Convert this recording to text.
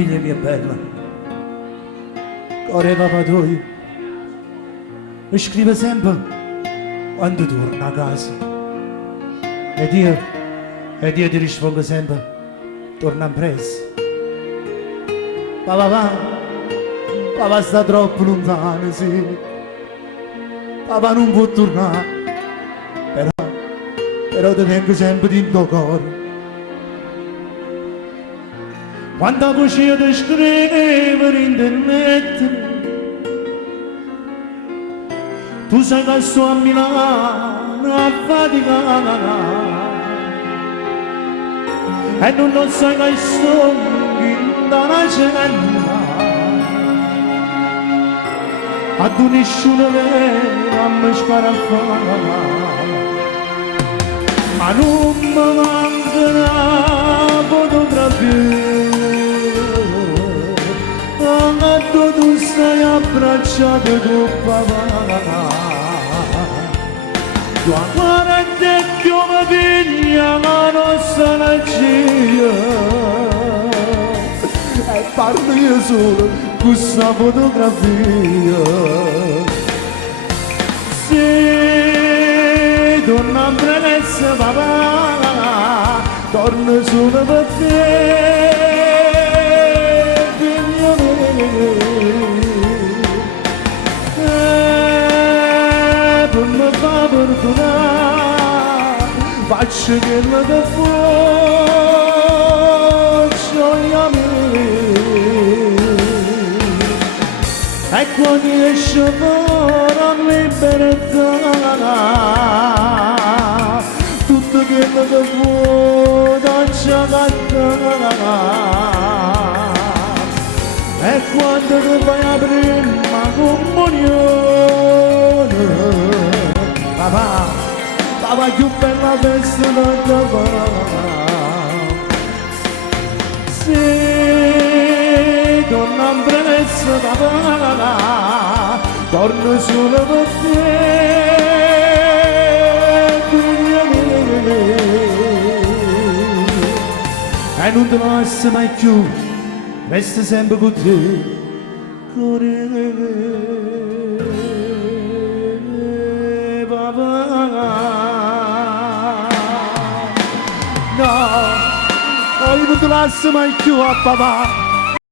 figlia mia bella, cuore papà tuo, mi scrive sempre quando torna a casa. Ed io ti rispondo sempre, torna presto. Papà sta troppo lontano, sì. Papà non può tornare, però ti tengo sempre dentro il cuore. Quanta poesia ti scrive per internet, tu sai che sto a Milano a faticare e non sai che sto in una cena a tu nessuno che non mi spara a fare, ma non mi manca la fotografia. Quando tu stai abbracciato con papà, tu ancora te che mi piglia la nostra magia e parlo io solo con questa fotografia. Se torna presto papà, torno solo per te. Per me fa perdonare, faccio quello che faccio io a me. E quando esce fuori a libertà, tutto quello che vuoi faccio cantare. E quando tu vai a prima comunione, papà più bella festa non ti fa. Se torna presto papà, torno solo per te, figlia mia. E non ti lascio mai più, resta sempre con te, cuore papà. No, io non ti lascio mai più a papà.